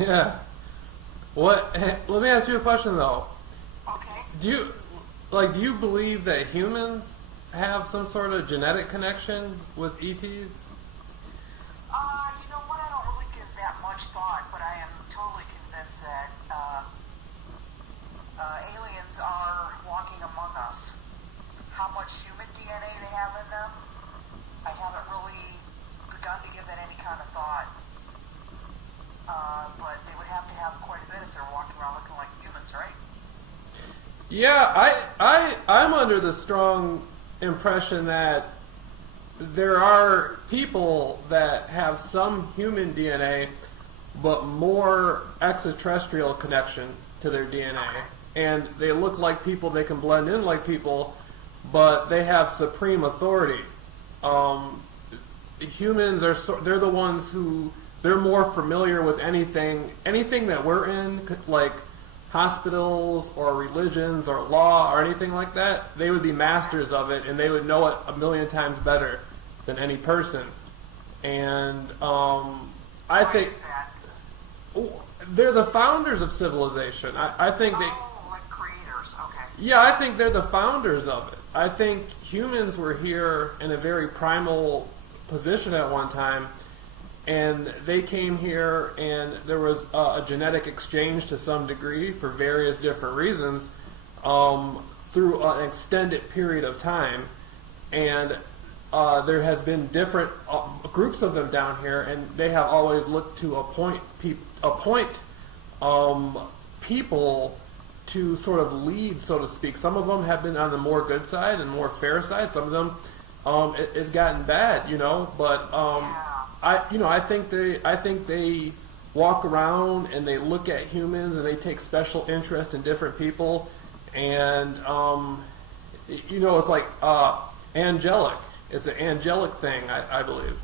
Yeah. What? Let me ask you a question though. Okay. Do you believe that humans have some sort of genetic connection with ETs? You know what? I don't really give that much thought, but I am totally convinced that aliens are walking among us. How much human DNA they have in them, I haven't really begun to give that any kind of thought. But they would have to have quite a bit if they're walking around looking like humans, right? Yeah, I'm under the strong impression that there are people that have some human DNA, but more extraterrestrial connection to their DNA. Okay. And they look like people, they can blend in like people, but they have supreme authority. Humans are they're the ones who they're more familiar with anything that we're in, like hospitals or religions or law or anything like that. They would be masters of it, and they would know it a million times better than any person. And I Why think is that? they're the founders of civilization. I think they. Oh, like creators. Okay. Yeah, I think they're the founders of it. I think humans were here in a very primal position at one time, and they came here, and there was a genetic exchange to some degree for various different reasons through an extended period of time, and there has been different groups of them down here, and they have always looked to appoint people to sort of lead, so to speak. Some of them have been on the more good side and more fair side. Some of them it's gotten bad, But I think they walk around and they look at humans and they take special interest in different people, and it's like angelic. It's an angelic thing, I believe.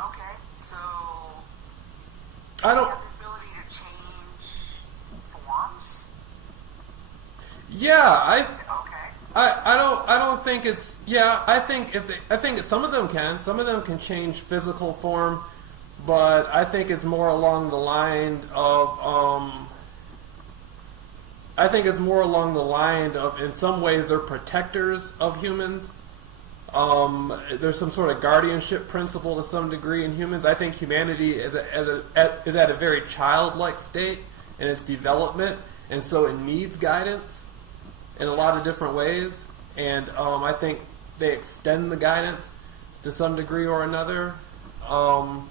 Okay, so I they don't. have the ability to change forms. Yeah, Okay. I don't think it's. Yeah, I think some of them can. Some of them can change physical form, but I think it's more along the line of. I think it's more along the line of, in some ways, they're protectors of humans. There's some sort of guardianship principle to some degree in humans. I think humanity is at a very childlike state in its development, and so it needs guidance in a lot of different ways. And I think they extend the guidance to some degree or another. Now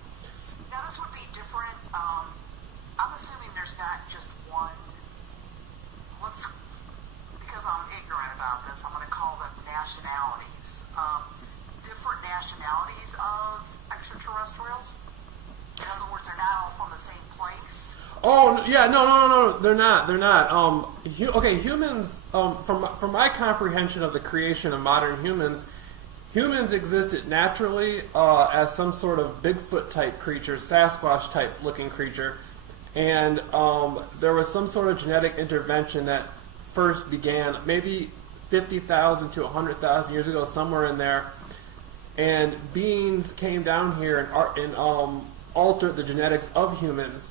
this would be different. I'm assuming there's not just one. Because I'm ignorant about this, I'm going to call them nationalities. Different nationalities of extraterrestrials. In other words, they're not all from the same place. Oh yeah, no, they're not. Okay, humans. From my comprehension of the creation of modern humans, humans existed naturally as some sort of Bigfoot type creature, Sasquatch type looking creature, and there was some sort of genetic intervention that first began maybe 50,000 to 100,000 years ago, somewhere in there, and beings came down here and altered the genetics of humans,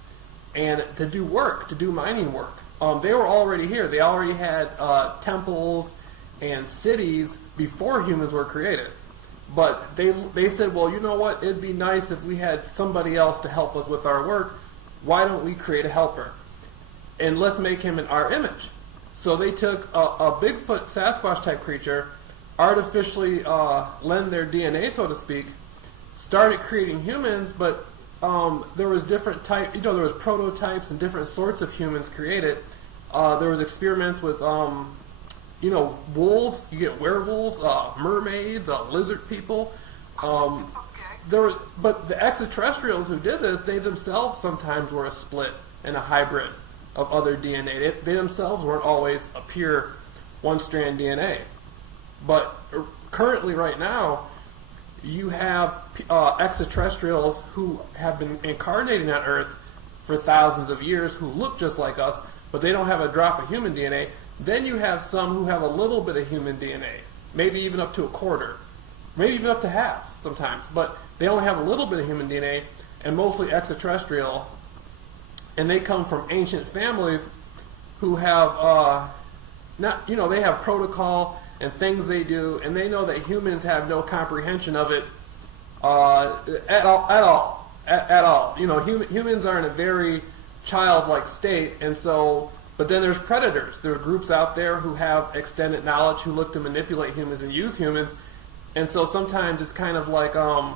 and to do mining work. They were already here. They already had temples and cities before humans were created. But they said, well, you know what? It'd be nice if we had somebody else to help us with our work. Why don't we create a helper? And let's make him in our image. So they took a Bigfoot Sasquatch type creature, artificially lend their DNA, so to speak, started creating humans, but there was different there was prototypes and different sorts of humans created. There was experiments with, wolves. You get werewolves, mermaids, lizard people. But the extraterrestrials who did this, they themselves sometimes were a split and a hybrid of other DNA. They themselves weren't always a pure one-strand DNA. But currently, right now, you have extraterrestrials who have been incarnating on Earth for thousands of years who look just like us, but they don't have a drop of human DNA. Then you have some who have a little bit of human DNA, maybe even up to a quarter, maybe even up to half sometimes, but they only have a little bit of human DNA. and mostly extraterrestrial, and they come from ancient families who have not, they have protocol and things they do, and they know that humans have no comprehension of it at all. Humans are in a very childlike state, and so. But then there's predators. There are groups out there who have extended knowledge, who look to manipulate humans and use humans, and so sometimes it's kind of like a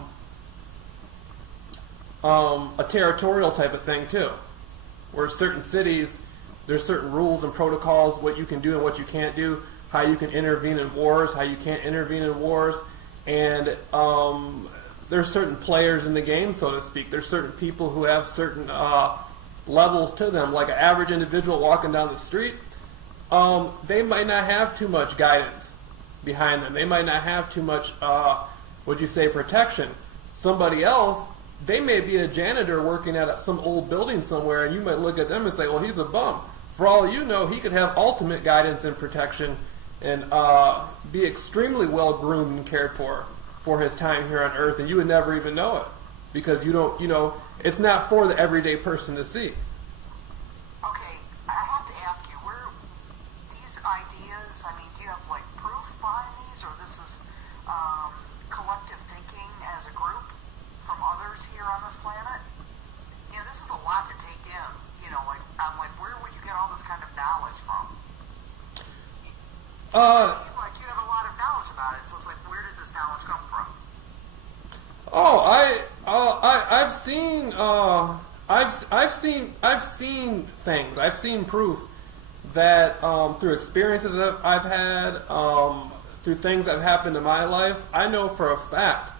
territorial type of thing too, where certain cities, there's certain rules and protocols, what you can do and what you can't do, how you can intervene in wars, how you can't intervene in wars, and there's certain players in the game, so to speak. There's certain people who have certain levels to them, like an average individual walking down the street. They might not have too much guidance behind them. They might not have too much, protection. Somebody else, they may be a janitor working at some old building somewhere, and you might look at them and say, well, he's a bum. For all you know, he could have ultimate guidance and protection and be extremely well groomed and cared for his time here on Earth, and you would never even know it because you don't, it's not for the everyday person to see. Okay, I have to ask you, where these ideas, do you have proof behind these, or this is collective thinking as a group from others here on this planet? This is a lot to take in. Where would you get all this kind of knowledge from? You have a lot of knowledge about it, so it's where did this knowledge come from? I've seen things. I've seen proof that through experiences that I've had, through things that have happened in my life, I know for a fact.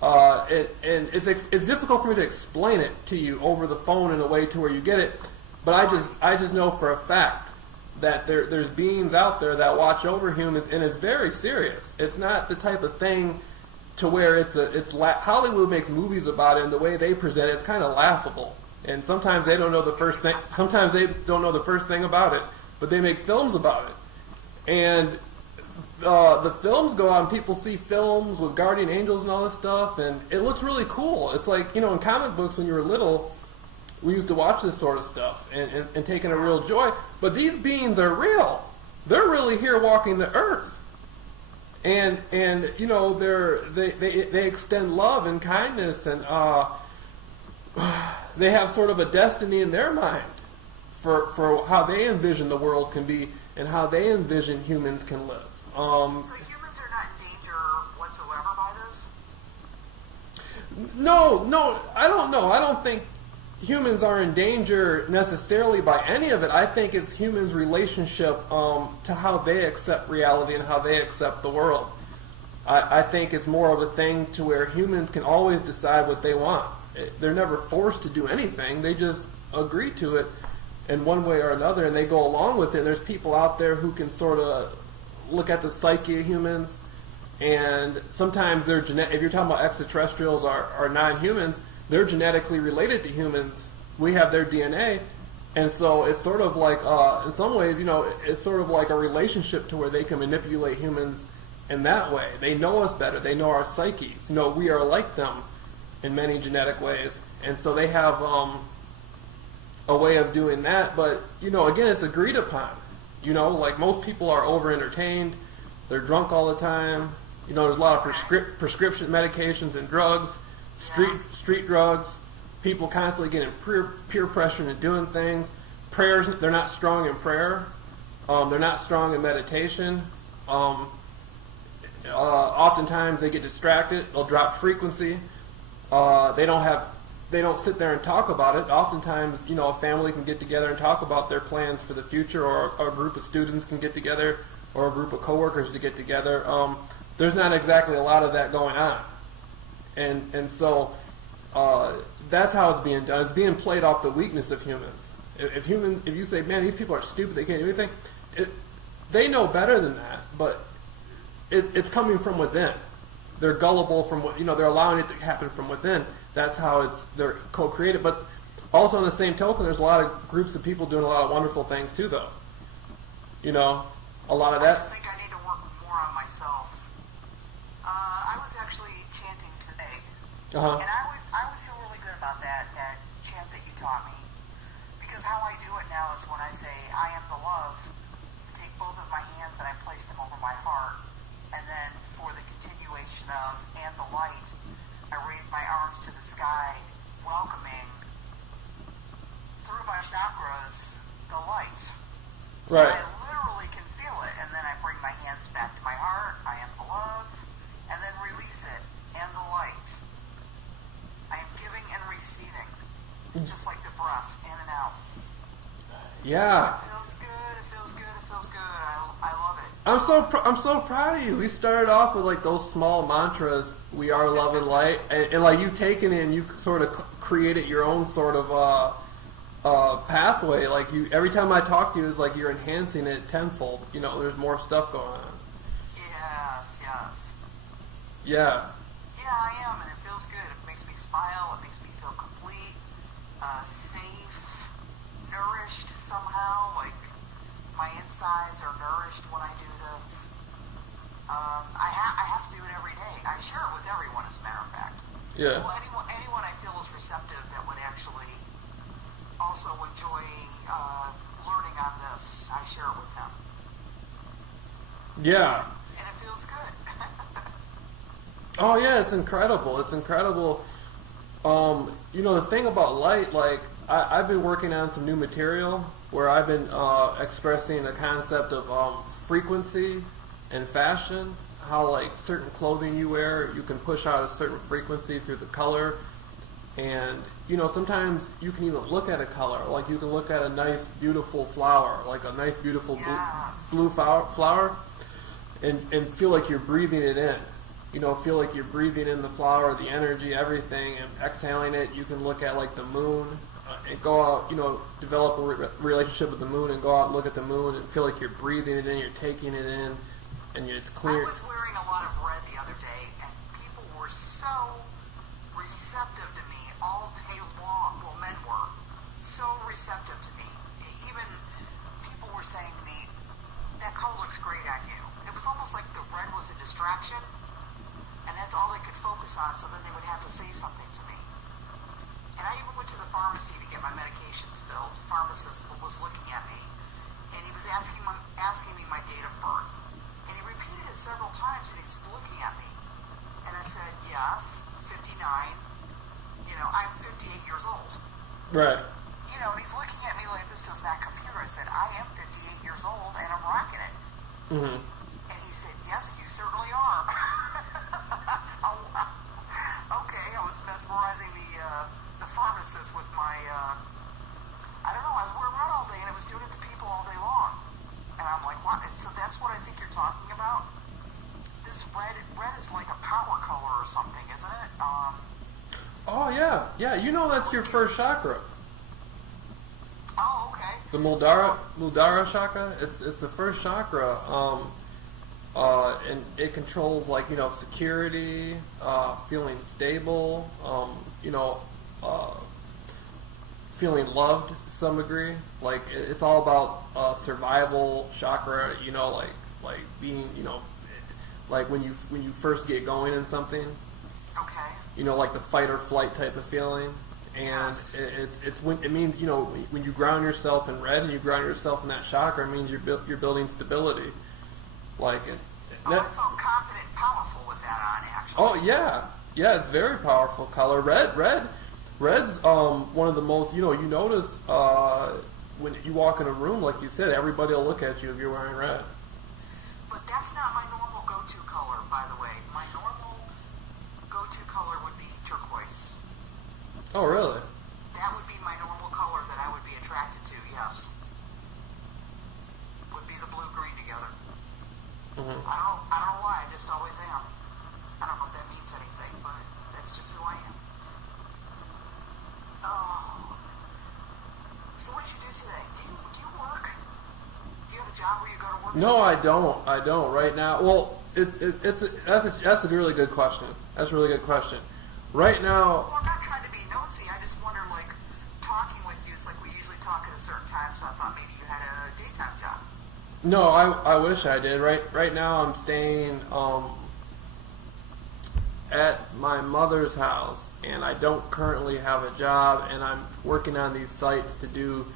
And it's difficult for me to explain it to you over the phone in a way to where you get it, but I just know for a fact that there's beings out there that watch over humans, and it's very serious. It's not the type of thing to where Hollywood makes movies about it, and the way they present it, it's kind of laughable. And sometimes they don't know the first thing. Sometimes they don't know the first thing about it, but they make films about it. And the films go out, and people see films with guardian angels and all this stuff, and it looks really cool. It's like, in comic books when you were little, we used to watch this sort of stuff and taking a real joy. But these beings are real. They're really here walking the earth. And they extend love and kindness, and they have sort of a destiny in their mind for how they envision the world can be and how they envision humans can live. So humans are not in danger whatsoever by this? No, I don't know. I don't think humans are in danger necessarily by any of it. I think it's humans' relationship to how they accept reality and how they accept the world. I think it's more of a thing to where humans can always decide what they want. They're never forced to do anything. They just agree to it in one way or another, and they go along with it. And there's people out there who can sort of look at the psyche of humans, and sometimes they're if you're talking about extraterrestrials or non-humans, they're genetically related to humans. We have their DNA, and so it's sort of like, in some ways, it's sort of like a relationship to where they can manipulate humans in that way. They know us better. They know our psyches. We are like them in many genetic ways, and so they have a way of doing that. But again, it's agreed upon. Like most people are over-entertained. They're drunk all the time. There's a lot of prescription medications and drugs, street drugs. People constantly getting peer pressure into doing things. Prayers, they're not strong in prayer. They're not strong in meditation. Oftentimes they get distracted. They'll drop frequency. They don't sit there and talk about it. Oftentimes, a family can get together and talk about their plans for the future, or a group of students can get together, or a group of coworkers to get together. There's not exactly a lot of that going on. And so that's how it's being done. It's being played off the weakness of humans. If you say, man, these people are stupid, they can't do anything, they know better than that, but it's coming from within. They're gullible from what, they're allowing it to happen from within. That's how they're co-created. But also on the same token, there's a lot of groups of people doing a lot of wonderful things too, though. A lot of that. I just think I need to work more on myself. I was actually chanting today, Uh-huh. And I always feel really good about that chant that you taught me. Because how I do it now is when I say, I am the love, I take both of my hands and I place them over my heart. And then for the continuation of, and the light, I raise my arms to the sky, welcoming, through my chakras, the light. Right. And I literally can feel it. And then I bring my hands back to my heart, I am the love, and then release it, and the light. I am giving and receiving. It's just like the breath, in and out. Yeah. It feels good, it feels good, it feels good. I love it. I'm so proud of you. We started off with like those small mantras, we are love and light, and like you taken it and you sort of created your own sort of pathway. Like you, every time I talk to you, it's like you're enhancing it tenfold. You know, there's more stuff going on. Yes, yes. Yeah. Yeah, I am, and it feels good. It makes me smile, it makes me feel complete, safe, nourished somehow, like my insides are nourished when I do this. I have to do it every day. I share it with everyone, as a matter of fact. Yeah. Well, anyone I feel is receptive that would actually also enjoy learning on this, I share it with them. Yeah. And it feels good. Oh yeah, it's incredible. It's incredible. You know, the thing about light, like I've been working on some new material where I've been expressing the concept of frequency and fashion. How like certain clothing you wear, you can push out a certain frequency through the color. And you know, sometimes you can even look at a color, like you can look at a nice, beautiful flower, like a nice, beautiful blue flower, and feel like you're breathing it in. You know, feel like you're breathing in the flower, the energy, everything, and exhaling it. You can look at like the moon and go out, you know, develop a relationship with the moon and go out and look at the moon and feel like you're breathing it in, you're taking it in, and it's clear. I was wearing a lot of red the other day, and people were so receptive to me all day long. Well, men were so receptive to me. Even people were saying to me, that color looks great on you. It was almost like the red was a distraction, and that's all they could focus on, so then they would have to say something to me. And I even went to the pharmacy to get my medications filled. The pharmacist was looking at me, and he was asking me my date of birth. And he repeated it several times, and he's looking at me. And I said, yes, 59. You know, I'm 58 years old. Right. You know, and he's looking at me like, this does not compute. I said, I am 58 years old, and I'm rocking it. Mm-hmm. And he said, yes, you certainly are. Okay, I was mesmerizing the pharmacist with my, I don't know, I was wearing red all day, and I was doing it to people all day long. And I'm like, what? So that's what I think you're talking about? This red is like a power color or something, isn't it? Oh yeah, yeah. You know that's your first chakra. Oh, okay. The Muladhara chakra. It's the first chakra. And it controls like, you know, security, feeling stable, you know, feeling loved to some degree. Like it's all about survival chakra. You know, like being, you know, like when you first get going in something. Okay. You know, like the fight or flight type of feeling. And Yes. it's when it means, you know, when you ground yourself in red and you ground yourself in that chakra, it means you're building stability. Like it. I felt confident and powerful with that on, actually. Oh yeah, it's very powerful color. Red's one of the most. You know, you notice when you walk in a room, like you said, everybody will look at you if you're wearing red. But that's not my normal go-to color, by the way. My normal go-to color would be turquoise. Oh really? That would be my normal color that I would be attracted to. Yes. Would be the blue-green together. Mm-hmm. I don't know why. I just always am. I don't know if that means anything, but that's just who I am. Oh. So what did you do today? Do you work? Do you have a job where you go to work? No, I don't. Right now, well, that's a really good question. That's a really good question. Right now. Well, I'm not trying to be nosy. I just wonder, like, talking with you, it's like we usually talk at a certain time, so I thought maybe you had a daytime job. No, I wish I did. Right now I'm staying at my mother's house, and I don't currently have a job, and I'm working on these sites to do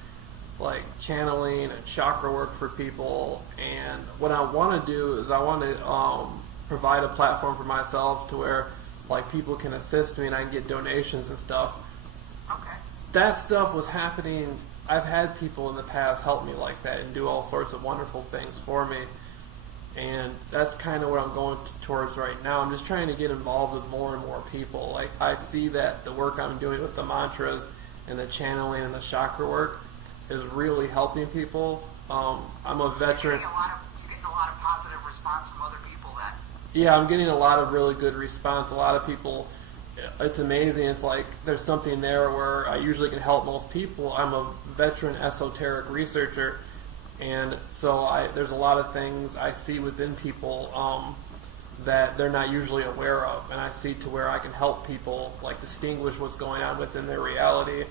like channeling and chakra work for people. And what I want to do is I want to provide a platform for myself to where like people can assist me and I can get donations and stuff. Okay. That stuff was happening. I've had people in the past help me like that and do all sorts of wonderful things for me. And that's kind of what I'm going towards right now. I'm just trying to get involved with more and more people. Like, I see that the work I'm doing with the mantras and the channeling and the chakra work is really helping people. I'm a veteran. You're getting a lot of positive response from other people then. Yeah, I'm getting a lot of really good response. A lot of people, it's amazing. It's like there's something there where I usually can help most people. I'm a veteran esoteric researcher. And so there's a lot of things I see within people that they're not usually aware of. And I see to where I can help people like distinguish what's going on within their reality.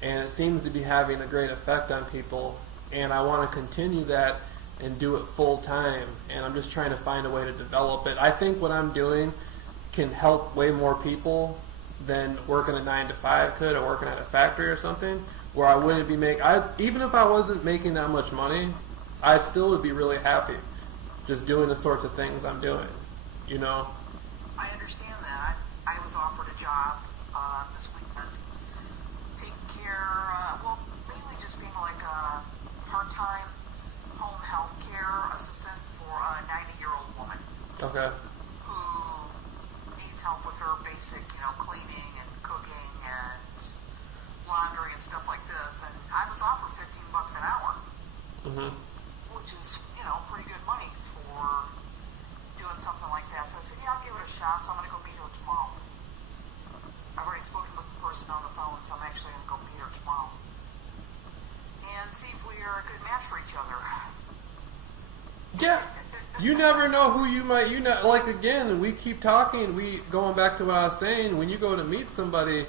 And it seems to be having a great effect on people. And I want to continue that and do it full time. And I'm just trying to find a way to develop it. I think what I'm doing can help way more people than working a 9-to-5 could or working at a factory or something. Where I wouldn't be even if I wasn't making that much money, I still would be really happy just doing the sorts of things I'm doing, you know? I understand that. I was offered a job this weekend, taking care, mainly just being like a part-time home health care assistant for a 90-year-old woman. Okay. Who needs help with her basic, cleaning and cooking and laundry and stuff like this, and I was offered $15 an hour, which is, pretty good money for doing something like that. So I said, yeah, I'll give it a shot, so I'm going to go meet her tomorrow. I've already spoken with the person on the phone, so I'm actually going to go meet her tomorrow and see if we are a good match for each other. Yeah. You never know who like, again, we keep talking, going back to what I was saying, when you go to meet somebody,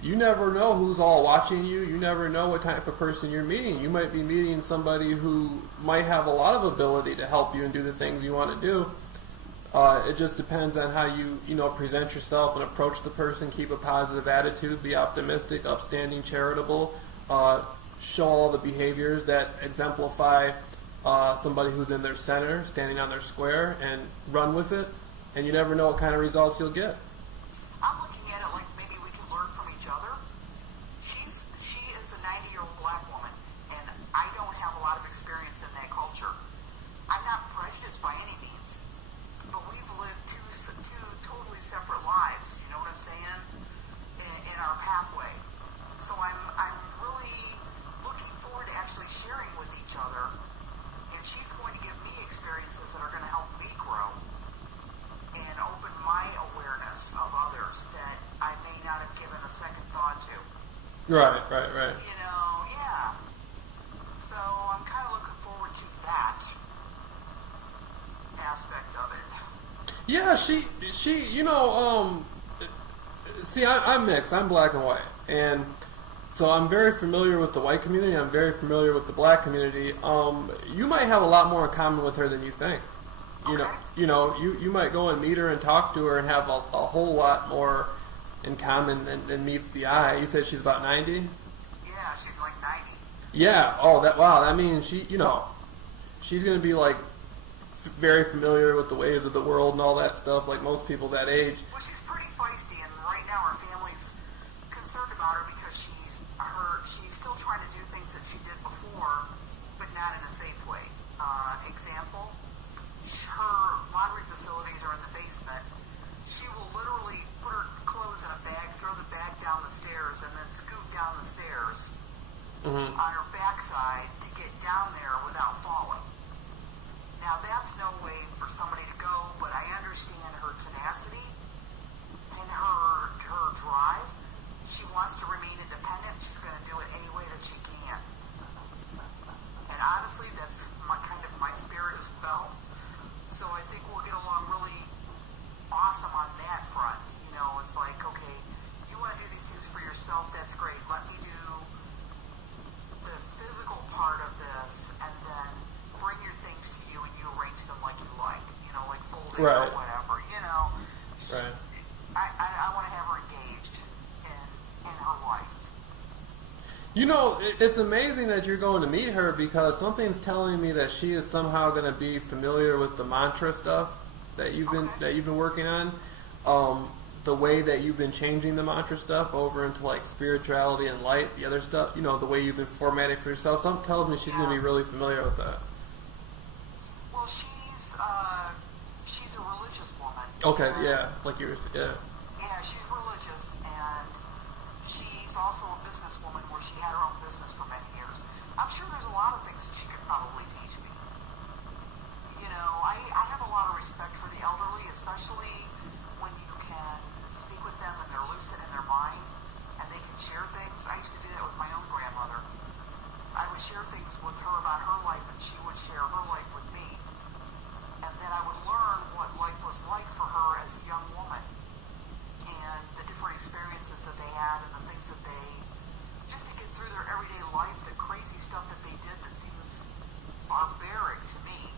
you never know who's all watching you. You never know what type of person you're meeting. You might be meeting somebody who might have a lot of ability to help you and do the things you want to do. It just depends on how you present yourself and approach the person. Keep a positive attitude. Be optimistic, upstanding, charitable. Show all the behaviors that exemplify somebody who's in their center, standing on their square, and run with it. And you never know what kind of results you'll get. I'm looking at it like maybe we can learn from each other. She is a 90-year-old black woman, and I don't have a lot of experience in that culture. I'm not prejudiced by any means, but we've lived two totally separate lives. You know what I'm saying? In our pathway. So I'm really looking forward to actually sharing with each other, and she's going to give me experiences that are going to help me grow and open my awareness of others that I may not have given a second thought to. Right. Yeah. So I'm kind of looking forward to that aspect of it. Yeah, she see, I'm mixed. I'm black and white. And so I'm very familiar with the white community. I'm very familiar with the black community. You might have a lot more in common with her than you think. You might go and meet her and talk to her and have a whole lot more in common than meets the eye. You said she's about 90? Yeah, she's like 90. Yeah. Oh, that means she's going to be like very familiar with the ways of the world and all that stuff, like most people that age. Well, she's pretty feisty, and right now her family's concerned about her because she's still trying to do things that she did before, but not in a safe way. Example. Her laundry facilities are in the basement. She will literally put her clothes in a bag, throw the bag down the stairs, and then scoot down the stairs on her backside to get down there without falling. Now, that's no way for somebody to go, but I understand her tenacity and her drive. She wants to remain independent. She's going to do it any way that she can. And honestly, that's kind of my spirit as well. So I think we'll get along really awesome on that front. It's like, okay, you want to do these things for yourself, that's great. Let me do the physical part of this, and then bring your things to you, and you arrange them like you like, like folding or whatever, Right. want to have her engaged in her life. You know, it's amazing that you're going to meet her because something's telling me that she is somehow going to be familiar with the mantra stuff that you've been working on. The way that you've been changing the mantra stuff over into like spirituality and light, the other stuff, you know, the way you've been formatting for yourself. Something tells me she's going to be really familiar with that. Well, she's a religious woman. Okay, yeah, like you were, yeah. Yeah, she's religious, and she's also a businesswoman where she had her own business for many years. I'm sure there's a lot of things that she could probably teach me. You know, I have a lot of respect for the elderly, especially when you can speak with them and they're lucid in their mind and they can share things. I used to do that with my own grandmother. I would share things with her about her life and she would share her life with me. And then I would learn what life was like for her as a young woman and the different experiences that they had and the things that they, just to get through their everyday life, the crazy stuff that they did that seems barbaric to me.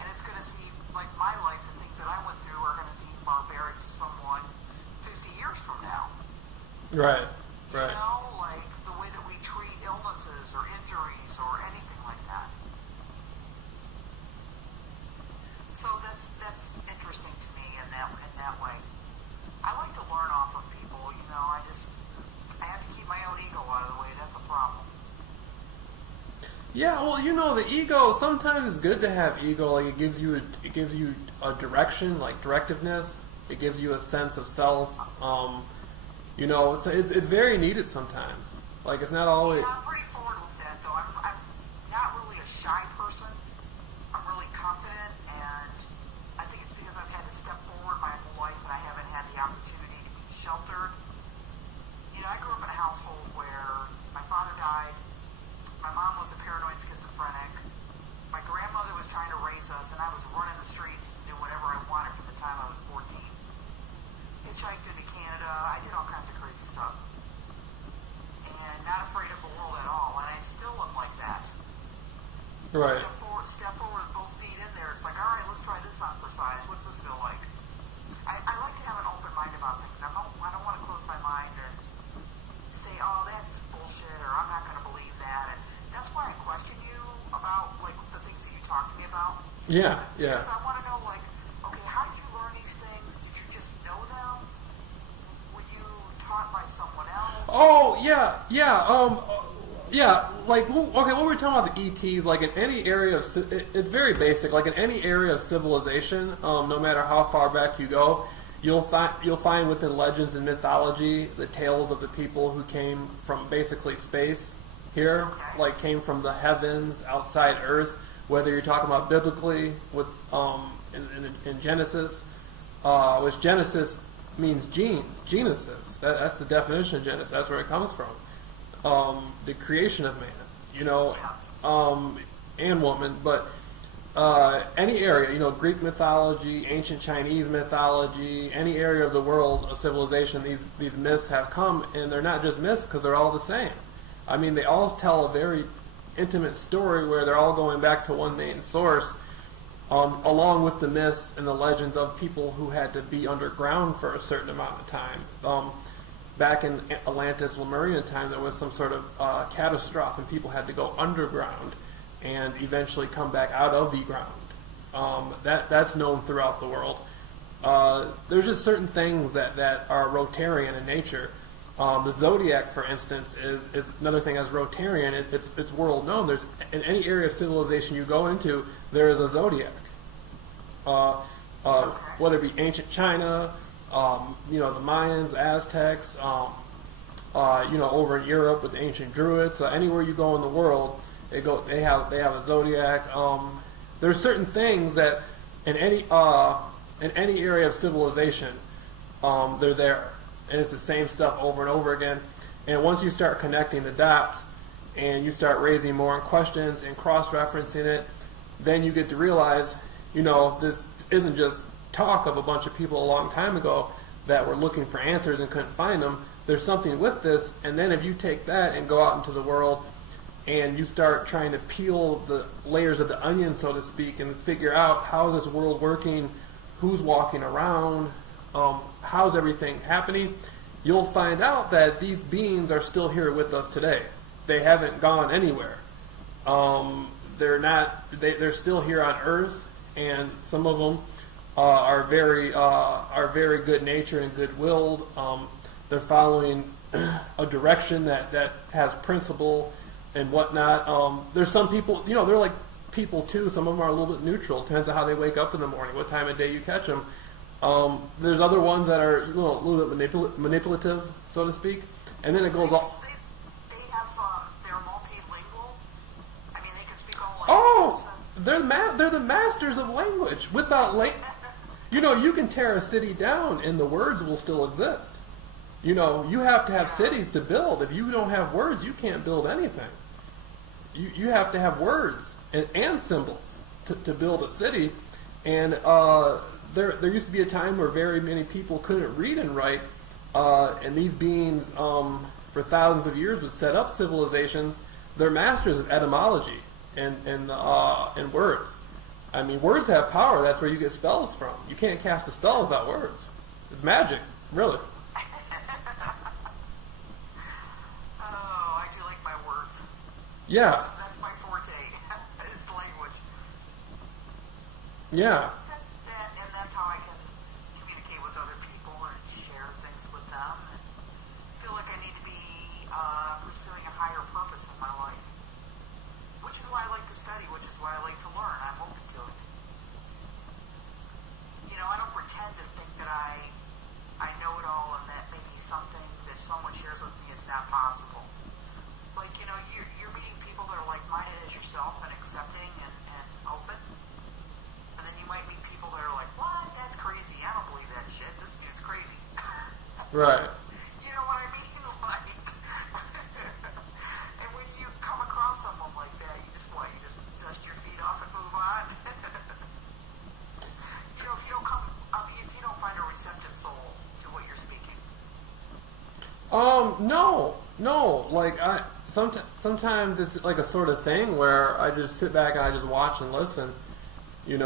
And it's going to seem like my life, the things that I went through are going to seem barbaric to someone 50 years from now. Right. You know, like the way that we treat illnesses or injuries or anything like that. So that's interesting to me in that way. I like to learn off of people. You know, I have to keep my own ego out of the way. That's a problem. Yeah, well, you know, the ego, sometimes it's good to have ego. Like it gives you a direction, like directiveness. It gives you a sense of self. You know, so it's very needed sometimes. Like it's not always. Yeah, I'm pretty forward with that though. I'm not really a shy person. I'm really confident, and I think it's because I've had to step forward my whole life, and I haven't had the opportunity to be sheltered. You know, I grew up in a household where my father died. My mom was a paranoid schizophrenic. My grandmother was trying to raise us, and I was running the streets and did whatever I wanted from the time I was 14. Hitchhiked into Canada. I did all kinds of crazy stuff. And not afraid of the world at all. And I still am like that. Right. Step forward with both feet in there. It's like, all right, let's try this on for size. What's this feel like? I like to have an open mind about things. I don't want to close my mind and say, oh, that's bullshit, or I'm not going to believe that. And that's why I question you about, like, the things that you talk to me about. Yeah, yeah. Because I want to know, like, okay, how did you learn these things? Did you just know them? Were you taught by someone else? Oh, yeah, yeah, like, okay, when we're talking about the ETs, like in any area of, it's very basic, like in any area of civilization, no matter how far back you go, you'll find within legends and mythology the tales of the people who came from basically space here, like came from the heavens, outside Earth, whether you're talking about biblically with, in Genesis, which Genesis means Genesis. That's the definition of Genesis. That's where it comes from. The creation of man, you know, and woman, but any area, you know, Greek mythology, ancient Chinese mythology, any area of the world of civilization, these myths have come, and they're not just myths because they're all the same. I mean, they all tell a very intimate story where they're all going back to one main source, along with the myths and the legends of people who had to be underground for a certain amount of time. Back in Atlantis, Lemurian time, there was some sort of catastrophe, and people had to go underground and eventually come back out of the ground. That's known throughout the world. There's just certain things that are Rotarian in nature. The zodiac, for instance, is another thing as Rotarian. It's world known. There's in any area of civilization you go into, there is a zodiac. Whether it be ancient China, you know, the Mayans, the Aztecs, you know, over in Europe with the ancient Druids, anywhere you go in the world, they have a zodiac. There's certain things that in any area of civilization, they're there, and it's the same stuff over and over again. And once you start connecting the dots, and you start raising more questions and cross-referencing it, then you get to realize, you know, this isn't just talk of a bunch of people a long time ago that were looking for answers and couldn't find them. There's something with this, and then if you take that and go out into the world and you start trying to peel the layers of the onion, so to speak, and figure out how is this world working, who's walking around, how's everything happening, you'll find out that these beings are still here with us today. They haven't gone anywhere. They're still here on Earth, and some of them are very good natured and good willed. They're following a direction that has principle and whatnot. There's some people, they're like people too. Some of them are a little bit neutral. Depends on how they wake up in the morning, what time of day you catch them. There's other ones that are a little bit manipulative, so to speak. And then it goes off. They have, they're multilingual. I mean, they can speak all Oh, languages. they're the masters of language. Without you can tear a city down and the words will still exist. You have to have cities to build. If you don't have words, you can't build anything. You have to have words and symbols to build a city. And there used to be a time where very many people couldn't read and write, and these beings, for thousands of years, would set up civilizations. They're masters of etymology and words. I mean, words have power. That's where you get spells from. You can't cast a spell without words. It's magic, really. I do like my words. Yeah. That's my forte. It's language. Yeah. And that's how I can communicate with other people and share things with them. And feel like I need to be pursuing a higher purpose in my life. Which is why I like to study, which is why I like to learn. I'm open to it. I don't pretend to think that I know it all and that maybe something that someone shares with me is not possible. Like, you're meeting people that are like-minded as yourself and accepting and open. And then you might meet people that are like, what? That's crazy. I don't believe that shit. This dude's crazy. Right. You know what I mean? Like, and when you come across someone like that, you just dust your feet off and move on. If you don't find a receptive soul to what you're speaking. No. Like sometimes it's like a sort of thing where I just sit back and I just watch and listen. Okay.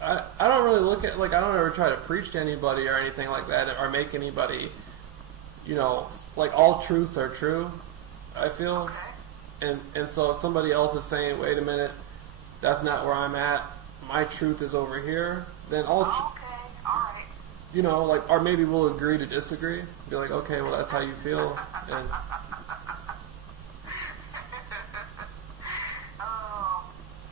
I don't really look at, I don't ever try to preach to anybody or anything like that or make anybody, like all truths are true, I feel. Okay. And so if somebody else is saying, wait a minute, that's not where I'm at, my truth is over here, then Okay, alright. Or maybe we'll agree to disagree. Be like, okay, well, that's how you feel. And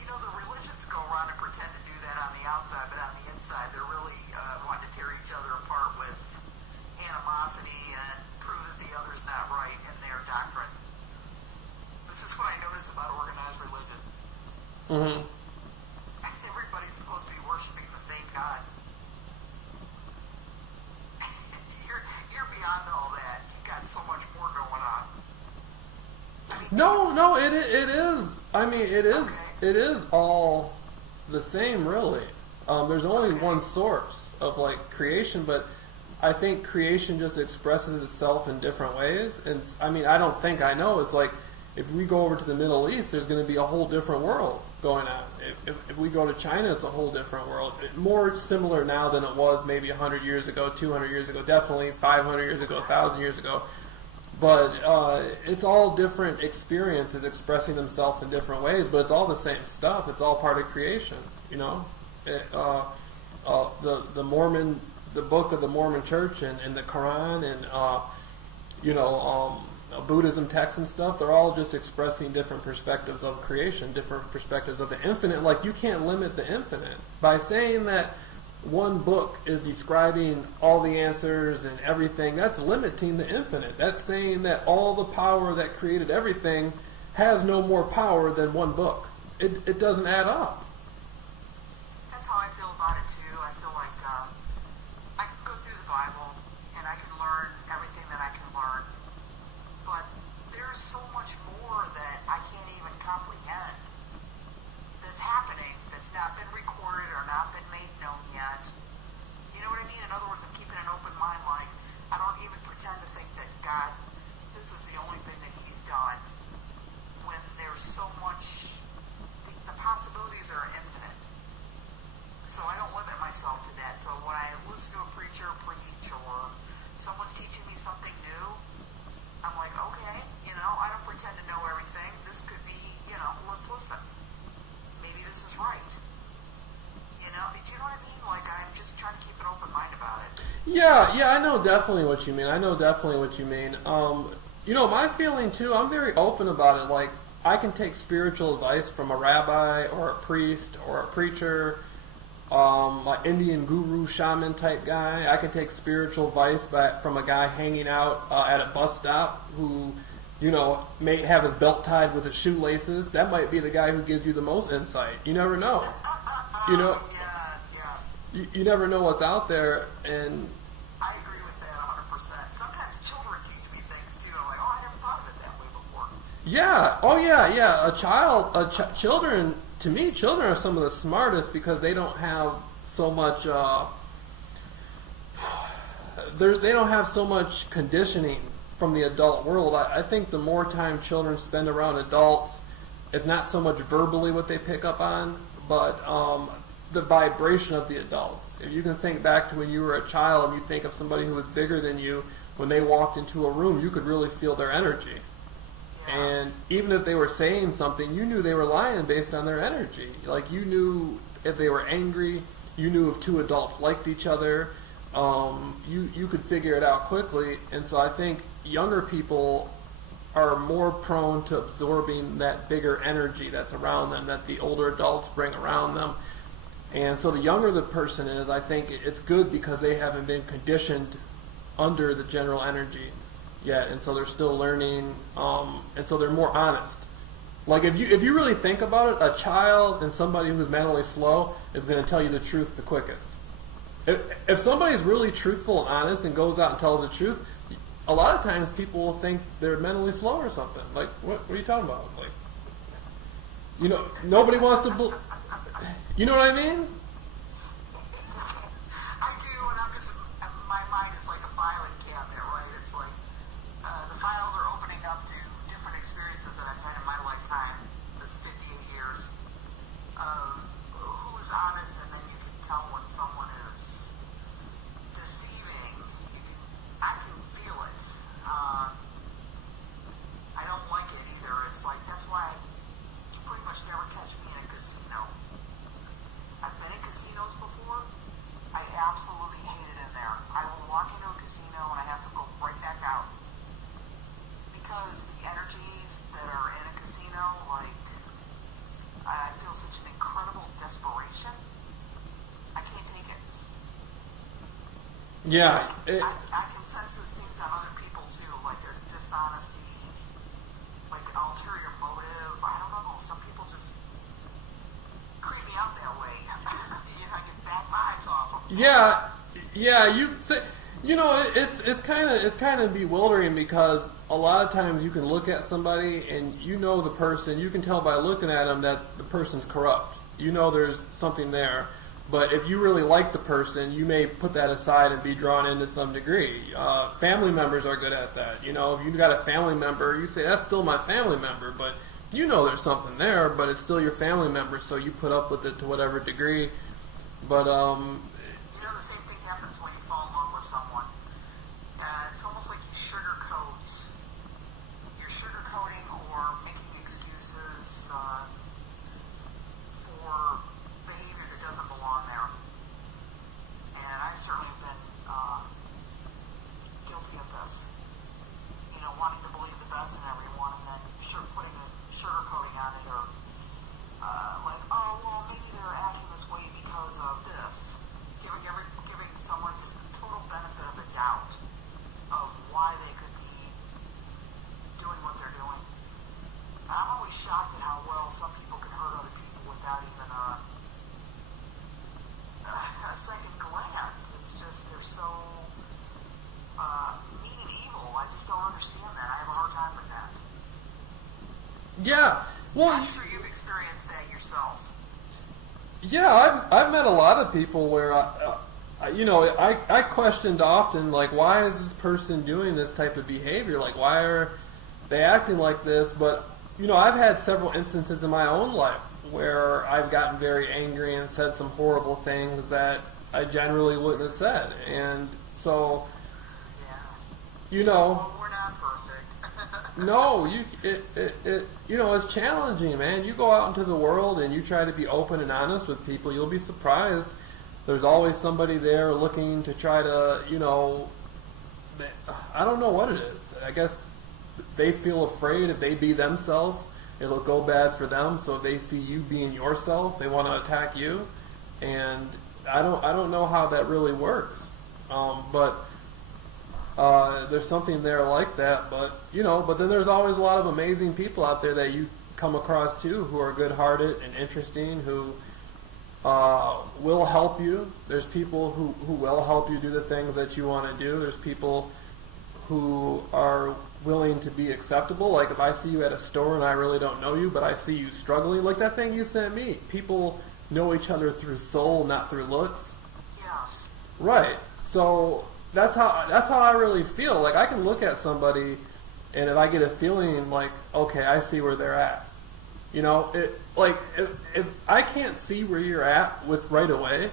the religions go around and pretend to do that on the outside, but on the inside, they're really wanting to tear each other apart with animosity and prove that the other's not right in their doctrine. This is what I notice about organized religion. mm-hmm. Everybody's supposed to be worshiping the same God. You're beyond all that. You got so much more going on. No, it is. I mean, it is. Okay. It is all the same, really. There's only one source of creation, but I think creation just expresses itself in different ways. And I mean, I don't think I know. It's like if we go over to the Middle East, there's going to be a whole different world going on. If we go to China, it's a whole different world. More similar now than it was maybe 100 years ago, 200 years ago, definitely 500 years ago, 1,000 years ago. But it's all different experiences expressing themselves in different ways, but it's all the same stuff. It's all part of creation, the Mormon, the book of the Mormon Church and the Quran and Buddhism texts and stuff, they're all just expressing different perspectives of creation, different perspectives of the infinite. Like, you can't limit the infinite. By saying that one book is describing all the answers and everything, that's limiting the infinite. That's saying that all the power that created everything has no more power than one book. It doesn't add up. That's how I feel about it too. I feel like I can go through the Bible and I can learn everything that I can learn, but there's so much more that I can't even comprehend that's happening that's not been recorded or not been made known yet. You know what I mean? In other words, I'm keeping an open mind. Like, I don't even pretend to think that God, this is the only thing that He's done, when there's so much. The possibilities are infinite. So I don't limit myself to that. So when I listen to a preacher preach or someone's teaching me something new, I'm like, okay, I don't pretend to know everything. This could be, let's listen. Maybe this is right. Do you know what I mean? Like, I'm just trying to keep an open mind about it. Yeah, I know definitely what you mean. My feeling too, I'm very open about it. Like, I can take spiritual advice from a rabbi or a priest or a preacher, like Indian guru shaman type guy. I can take spiritual advice from a guy hanging out at a bus stop who, may have his belt tied with his shoelaces. That might be the guy who gives you the most insight. You never know. Yeah. You never know what's out there, and I agree with that 100%. Sometimes children teach me things too. I'm like, I never thought of it that way before. yeah, children. To me, children are some of the smartest because they don't have so much. They don't have so much conditioning from the adult world. I think the more time children spend around adults, it's not so much verbally what they pick up on, but the vibration of the adults. If you can think back to when you were a child and you think of somebody who was bigger than you, when they walked into a room, you could really feel their energy. Yes. And even if they were saying something, you knew they were lying based on their energy. Like, you knew if they were angry, you knew if two adults liked each other. You could figure it out quickly. And so I think younger people are more prone to absorbing that bigger energy that's around them, that the older adults bring around them. And so the younger the person is, I think it's good because they haven't been conditioned under the general energy yet, and so they're still learning, and so they're more honest. Like, if you really think about it, a child and somebody who's mentally slow is going to tell you the truth the quickest. If somebody's really truthful and honest and goes out and tells the truth, a lot of times people will think they're mentally slow or something. Like, what are you talking about? Like, nobody wants to. You know what I mean? I do, and my mind is like a filing cabinet, right? It's like the files are opening up to different experiences that I've had in my lifetime, this 58 years, of who's honest, and then you can tell when someone is deceiving. I can feel it. I don't like it either. It's like, that's why you pretty much never catch me in a casino. I've been in casinos before. I absolutely hate it in there. I will walk into a casino and I have to go right back out. Because the energies that are in a casino, like, I feel such an incredible desperation. I can't take it. Yeah. I can sense those things on other people too, like a dishonesty, like an ulterior motive. I don't know. Some people just creep me out that way. I get bad vibes off of them. It's kind of bewildering because a lot of times you can look at somebody and the person, you can tell by looking at them that the person's corrupt. There's something there. But if you really like the person, you may put that aside and be drawn in to some degree. Family members are good at that. If you've got a family member, you say, that's still my family member, but there's something there, but it's still your family member, so you put up with it to whatever degree. But, the same thing happens when you fall in love with someone. It's almost like you're sugarcoating or making excuses for behavior that doesn't belong there. And I certainly have been guilty of this. Wanting to believe the best in everyone and then putting a sugarcoating on it, or like, oh, well, maybe they're acting this way because of this. Giving someone just the total benefit of the doubt of why they could be doing what they're doing. And I'm always shocked at how well some people can hurt other people without even a second glance. It's just, they're so mean and evil. I just don't understand that. I have a hard time with that. yeah. Well, I'm sure you've experienced that yourself. Yeah, I've met a lot of people where I questioned often, like, why is this person doing this type of behavior? Like, why are they acting like this? But I've had several instances in my own life where I've gotten very angry and said some horrible things that I generally wouldn't have said. And so, Yeah. you know, Well, we're not perfect. no, it's challenging, man. You go out into the world and you try to be open and honest with people, you'll be surprised. There's always somebody there looking to try to, I don't know what it is. I guess they feel afraid if they be themselves, it'll go bad for them. So if they see you being yourself, they want to attack you. And I don't know how that really works. But there's something there like that. But then there's always a lot of amazing people out there that you come across too, who are good-hearted and interesting, who will help you. There's people who will help you do the things that you want to do. There's people who are willing to be acceptable. Like if I see you at a store and I really don't know you, but I see you struggling, like that thing you sent me. People know each other through soul, not through looks. Yes. Right. So that's how I really feel. Like I can look at somebody, and if I get a feeling like, okay, I see where they're at. If I can't see where you're at with right away,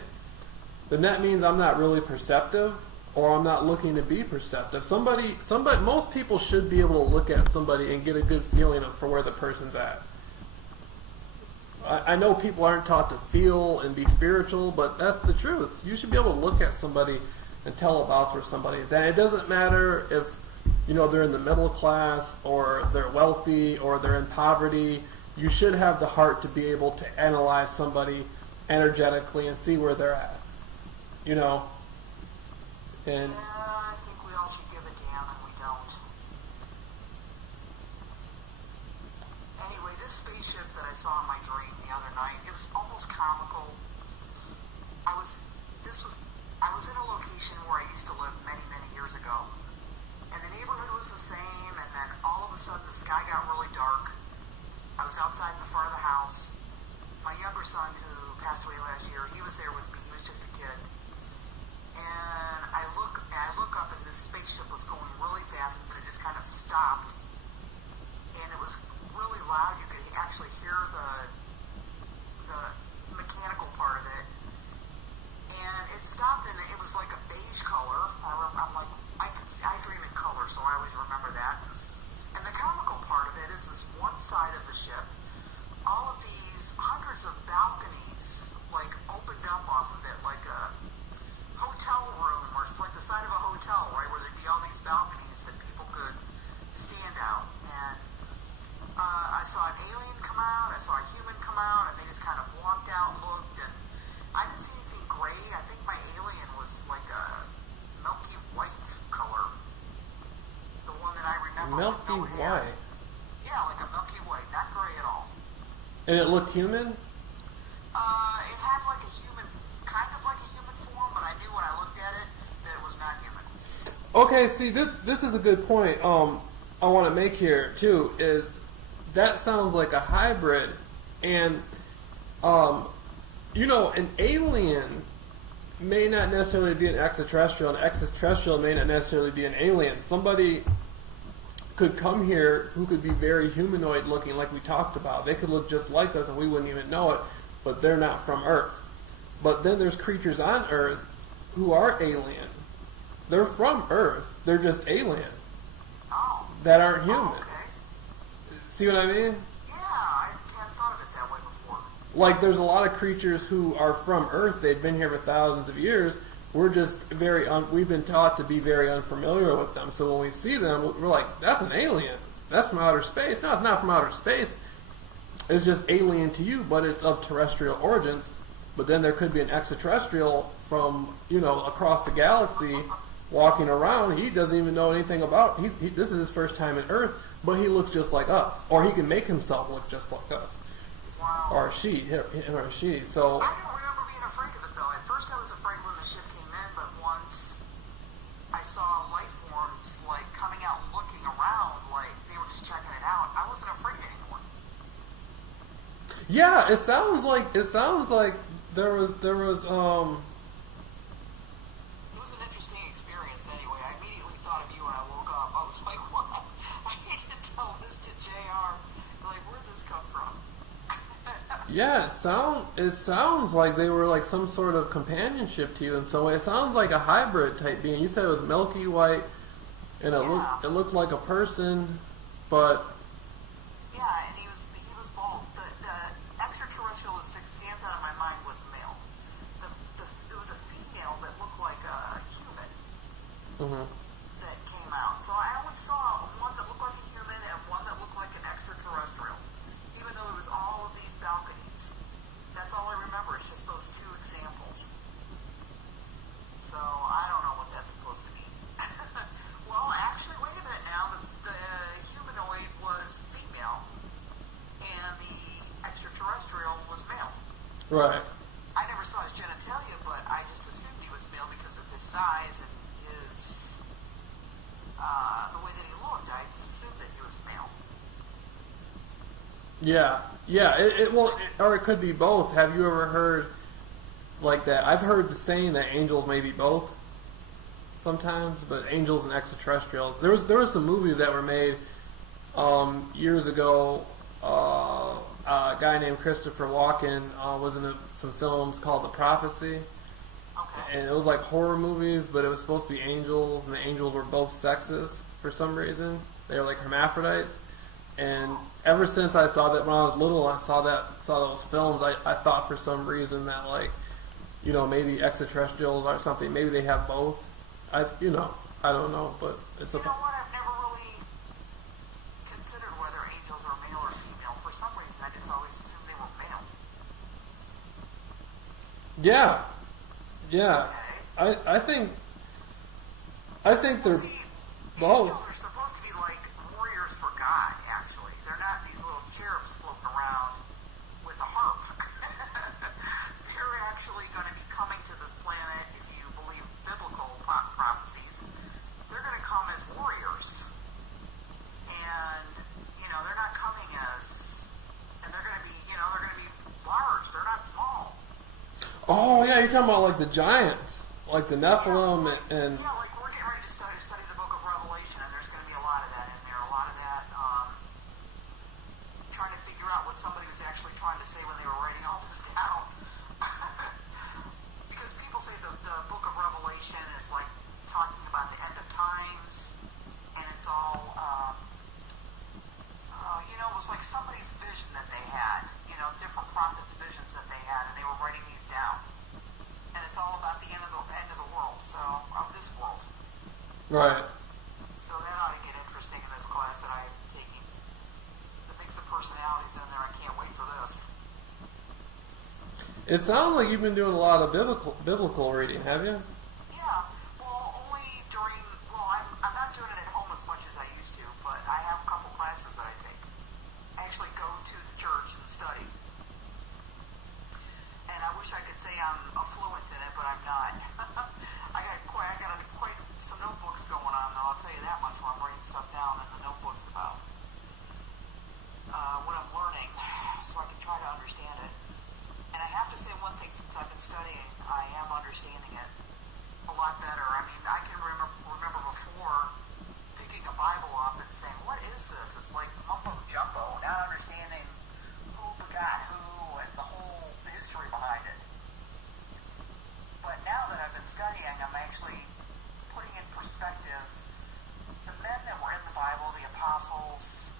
then that means I'm not really perceptive, or I'm not looking to be perceptive. Somebody, most people should be able to look at somebody and get a good feeling for where the person's at. I know people aren't taught to feel and be spiritual, but that's the truth. You should be able to look at somebody and tell about where somebody is at. It doesn't matter if they're in the middle class, or they're wealthy, or they're in poverty. You should have the heart to be able to analyze somebody energetically and see where they're at. And yeah, I think we all should give a damn, and we don't. Anyway, this spaceship that I saw in my dream the other night, it was almost comical. I was in a location where I used to live many, many years ago, and the neighborhood was the same, and then all of a sudden the sky got really dark. I was outside in the front of the house. My younger son, who passed away last year, he was there with me. He was just a kid. And I look up, and this spaceship was going really fast, and it just kind of stopped. And it was really loud. You could actually hear the mechanical part of it. And it stopped, and it was like a beige color. I dream in color, so I always remember that. And the comical part of it is this one side of the ship, all of these hundreds of balconies, opened up off of it, like a hotel room, or it's like the side of a hotel, right, where there'd be all these balconies that people could stand out. And I saw an alien come out, I saw a human come out, and they just kind of walked out, looked, and I didn't see anything gray. I think my alien was like a milky white color. The one that I remember. milky white. Yeah, like a milky white, not gray at all. And it looked human? It had kind of like a human form, but I knew when I looked at it that it was not human. Okay, see, this is a good point. I want to make here too is that sounds like a hybrid, and an alien may not necessarily be an extraterrestrial. An extraterrestrial may not necessarily be an alien. Somebody could come here who could be very humanoid looking, like we talked about. They could look just like us and we wouldn't even know it, but they're not from Earth. But then there's creatures on Earth who are alien. They're from Earth. They're just alien. Oh. That aren't human. Oh, okay. See what I mean? Yeah, I hadn't thought of it that way before. Like there's a lot of creatures who are from Earth. They've been here for thousands of years. We're just we've been taught to be very unfamiliar with them. So when we see them, we're like, that's an alien. That's from outer space. No, it's not from outer space. It's just alien to you, but it's of terrestrial origins. But then there could be an extraterrestrial from, across the galaxy walking around. He doesn't even know anything about, this is his first time in Earth, but he looks just like us. Or he can make himself look just like us. Wow. Or him or she. So I don't remember being afraid of it, though. At first I was afraid when the ship came in, but once I saw life forms, coming out and looking around, they were just checking it out, I wasn't afraid anymore. yeah, it sounds like there was It was an interesting experience anyway. I immediately thought of you when I woke up. I was like, what? I need to tell this to JR. Where'd this come from? Yeah, it sounds like they were like some sort of companionship to you in some way. It sounds like a hybrid type being. You said it was milky white, and it looked like a person, but Yeah, and he was both. The extraterrestrialistic stands out of my mind was male. There was a female that looked like a human mhm. that came out. So I always saw one that looked like a human and one that looked like an extraterrestrial. Even though there was all of these balconies. That's all I remember. It's just those two examples. So I don't know what that's supposed to mean. Well, actually, wait a minute now. The humanoid was female, and the extraterrestrial was male. Right. I never saw his genitalia, but I just assumed he was male because of his size and his the way that he looked. I just assumed that he was male. Yeah, yeah. Or it could be both. Have you ever heard like that? I've heard the saying that angels may be both sometimes, but angels and extraterrestrials. There was some movies that were made years ago. A guy named Christopher Walken was in some films called The Prophecy, Okay. and it was like horror movies, but it was supposed to be angels, and the angels were both sexes for some reason. They were like hermaphrodites. And ever since I saw that when I was little, I saw those films. I thought for some reason that maybe extraterrestrials or something. Maybe they have both. I don't know, but it's You know what? I've never really considered whether angels are male or female. For some reason, I just always assumed they were male. Yeah, yeah. Okay. I think they're See, both. angels are supposed to be like warriors for God, actually. They're not these little cherubs floating around with a harp. They're actually going to be coming to this planet, if you believe biblical prophecies. They're going to come as warriors. And, they're not coming and they're going to be large. They're not small. Oh yeah, you're talking about like the giants, like the Nephilim and Yeah, like we're getting ready to study the book of Revelation, and there's going to be a lot of that in there. A lot of that trying to figure out what somebody was actually trying to say when they were writing all this down. Because people say the book of Revelation is like talking about the end of times, and it's all, it was like somebody's vision that they had, different prophets' visions that they had, and they were writing these down. And it's all about the end of the world, of this world. right. So that ought to get interesting in this class that I'm taking. The mix of personalities in there, I can't wait for this. It sounds like you've been doing a lot of biblical reading, have you? Yeah, well, I'm not doing it at home as much as I used to, but I have a couple classes that I take. I actually go to the church and study. And I wish I could say I'm fluent in it, but I'm not. I got quite some notebooks going on, though. I'll tell you that much. Where I'm writing stuff down in the notebooks about what I'm learning, so I can try to understand it. And I have to say one thing: since I've been studying, I am understanding it a lot better. I mean, I can remember before picking a Bible up and saying, "What is this?" It's like mumbo jumbo, not understanding who begot who and the whole history behind it. But now that I've been studying, I'm actually putting in perspective the men that were in the Bible, the apostles,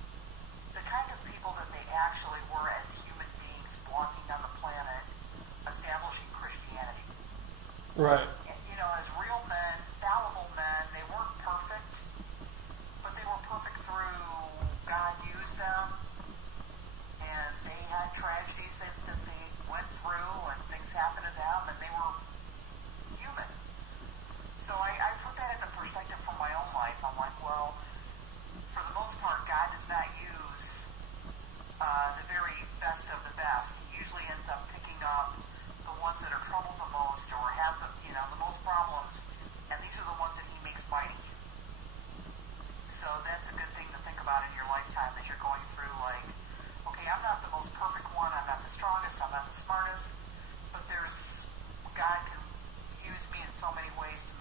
the kind of people that they actually were as human beings walking on the planet, establishing Christianity. Right. As real men, fallible men, they weren't perfect, but they were perfect through God used them, and they had tragedies that they went through, and things happened to them, and they were human. So I put that into perspective from my own life. I'm like, well, for the most part, God does not use the very best of the best. He usually ends up picking up the ones that are troubled the most or have the most problems, and these are the ones that he makes mighty. So that's a good thing to think about in your lifetime as you're going through, like, okay, I'm not the most perfect one, I'm not the strongest, I'm not the smartest, but God can use me in so many ways to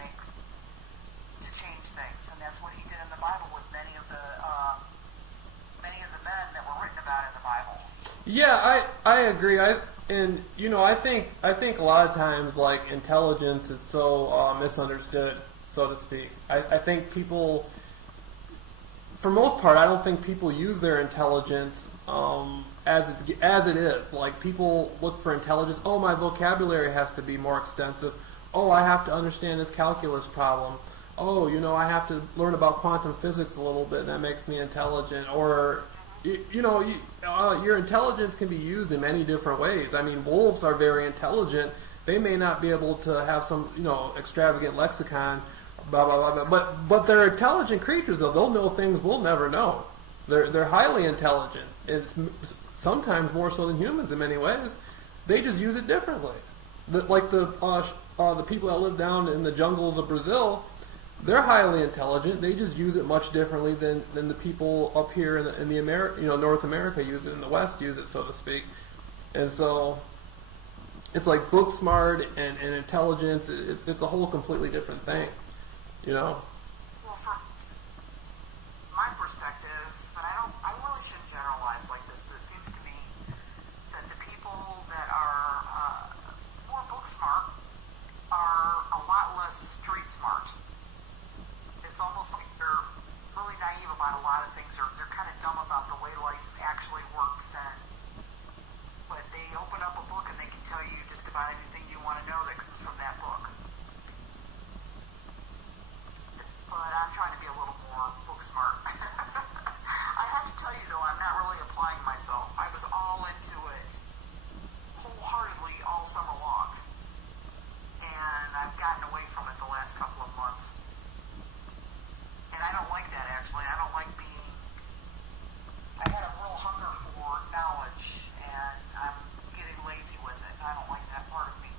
change things, and that's what he did in the Bible with many of the men that were written about in the Bible. Yeah, I agree. I think a lot of times like intelligence is so misunderstood, so to speak. I think people, for most part, I don't think people use their intelligence as it is. Like people look for intelligence. Oh, my vocabulary has to be more extensive. Oh, I have to understand this calculus problem. Oh, I have to learn about quantum physics a little bit, and that makes me intelligent. Or, your intelligence can be used in many different ways. I mean, wolves are very intelligent. They may not be able to have some, extravagant lexicon, blah, blah, blah, blah. But they're intelligent creatures, though. They'll know things we'll never know. They're highly intelligent. It's sometimes more so than humans in many ways. They just use it differently. Like the people that live down in the jungles of Brazil, they're highly intelligent. They just use it much differently than the people up here in the North America use it, in the West use it, so to speak. And so it's like book smart and intelligence. It's a whole completely different thing, Well, from my perspective, and I really shouldn't generalize like this, but it seems to me that the people that are more book smart are a lot less street smart. It's almost like they're really naive about a lot of things, or they're kind of dumb about the way life actually works. But they open up a book and they can tell you just about anything you want to know that comes from that book. But I'm trying to be a little more book smart. I have to tell you though, I'm not really applying myself. I was all into it wholeheartedly all summer long, and I've gotten away from it the last couple of months. And I don't like that, actually. I don't like I had a real hunger for knowledge, and I'm getting lazy with it. I don't like that part of me,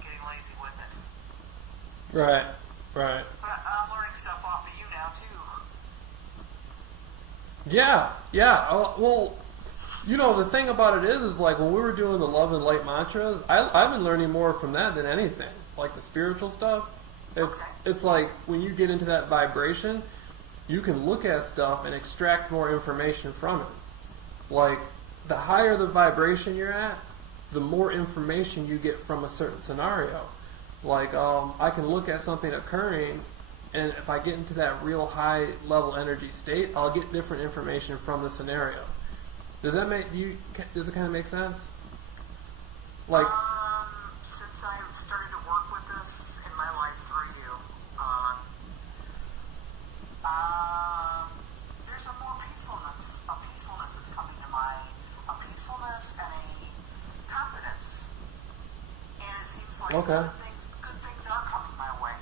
getting lazy with it. Right. But I'm learning stuff off of you now, too. Yeah. Well, the thing about it is like when we were doing the love and light mantras, I've been learning more from that than anything, like the spiritual stuff. It's like when you get into that vibration, you can look at stuff and extract more information from it. Like, the higher the vibration you're at, the more information you get from a certain scenario. Like, I can look at something occurring, and if I get into that real high level energy state, I'll get different information from the scenario. Does it kind of make sense? Like, since I've started to work with this in my life through you, there's a more peacefulness that's coming to mind, a peacefulness and a confidence. And it seems like okay. good things are coming my way.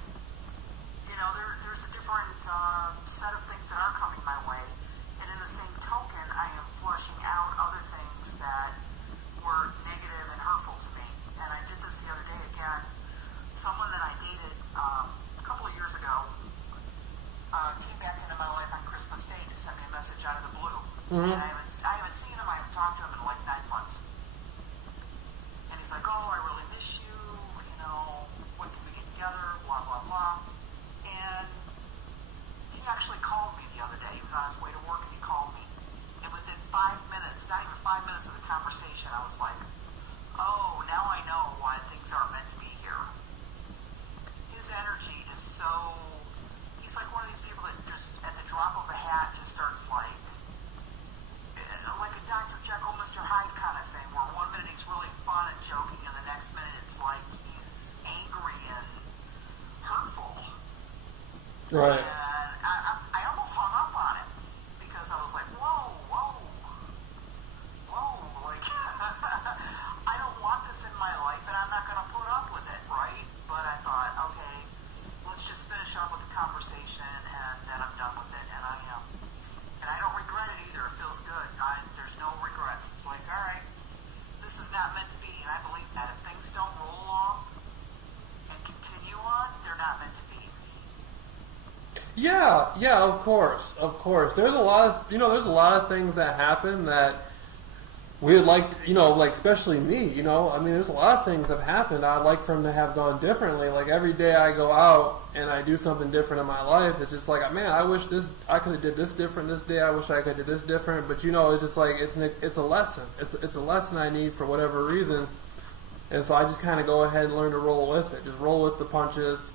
There's a different set of things that are coming my way. And in the same token, I am flushing out other things that were negative and hurtful to me. And I did this the other day again. Someone that I dated a couple of years ago came back into my life on Christmas Day to send me a message out of the blue. Mm-hmm. And I haven't seen him, I haven't talked to him in like 9 months. And he's like, oh, I really miss you, when can we get together, blah, blah, blah. And he actually called me the other day. He was on his way to work and he called me. And within 5 minutes, not even 5 minutes of the conversation, I was like, oh, now I know why things aren't meant to be here. His energy is so... He's like one of these people that just, at the drop of a hat, just starts like a Dr. Jekyll, Mr. Hyde kind of thing, where 1 minute he's really fun and joking, and the next minute it's like he's angry and hurtful. Right. And I almost hung up on it, because I was like, whoa, like, I don't want this in my life, and I'm not going to put up with it, right? But I thought, okay, let's just finish up with the conversation, and then I'm done with it, and I am. And I don't regret it either. It feels good. There's no regrets. It's like, all right, this is not meant to be, and I believe that if things don't roll along and continue on, they're not meant to be. Yeah, of course. There's a lot of things that happen that we'd like, like especially me, I mean, there's a lot of things that have happened I'd like for them to have gone differently. Like every day I go out and I do something different in my life, it's just like, man, I wish I could have did this different this day. I wish I could have did this different. But it's just like it's a lesson. It's a lesson I need for whatever reason, and so I just kind of go ahead and learn to roll with it. Just roll with the punches,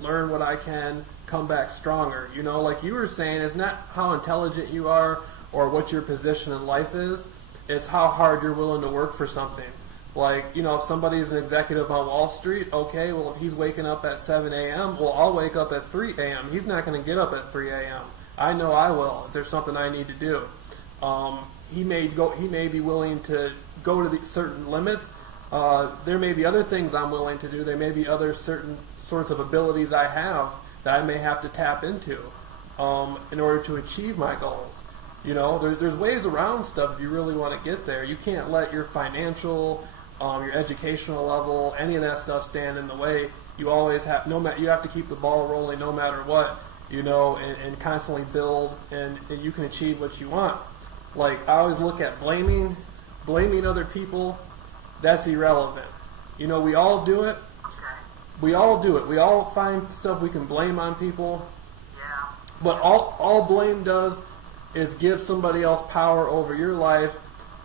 learn what I can, come back stronger. Like you were saying, it's not how intelligent you are or what your position in life is. It's how hard you're willing to work for something. Like, if somebody's an executive on Wall Street, okay, well, if he's waking up at 7 a.m., well, I'll wake up at 3 a.m. He's not going to get up at 3 a.m. I know I will if there's something I need to do. He may be willing to go to these certain limits. There may be other things I'm willing to do. There may be other certain sorts of abilities I have that I may have to tap into in order to achieve my goals. There's ways around stuff if you really want to get there. You can't let your financial, your educational level, any of that stuff stand in the way. You always have, you have to keep the ball rolling no matter what, and constantly build, and you can achieve what you want. Like, I always look at blaming other people. That's irrelevant. We all do it. We all find stuff we can blame on people. Yeah. But all blame does is give somebody else power over your life,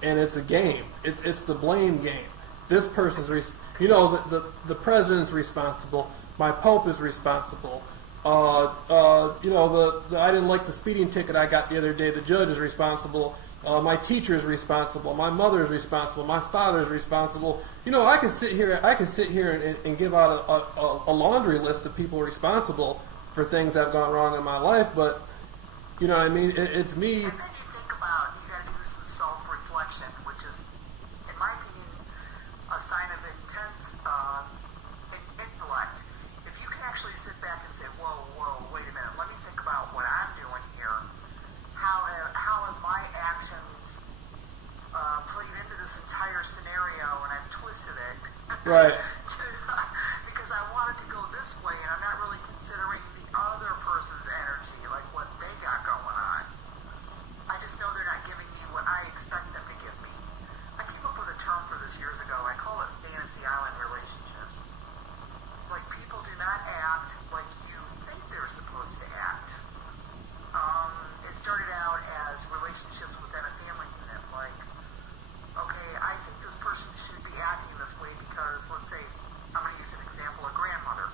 and it's a game. It's the blame game. This person's, the president's responsible. My pope is responsible. I didn't like the speeding ticket I got the other day. The judge is responsible. My teacher is responsible. My mother is responsible. My father is responsible. I can sit here and give out a laundry list of people responsible for things that have gone wrong in my life, but you know what I mean? It's me. And then you think about, you got to do some self-reflection, which is, in my opinion, a sign of intense intellect. If you can actually sit back and say, whoa, wait a minute, let me think about what I'm doing here. How have my actions played into this entire scenario, and I've twisted it. Right. Because I wanted to go this way, and I'm not really considering the other person's energy, like what they got going on. I just know they're not giving me what I expect them to give me. I came up with a term for this years ago. I call it fantasy island relationships. Like, people do not act like you think they're supposed to act. It started out as relationships within a family unit. Like, okay, I think this person should be acting this way because, let's say, I'm going to use an example, a grandmother.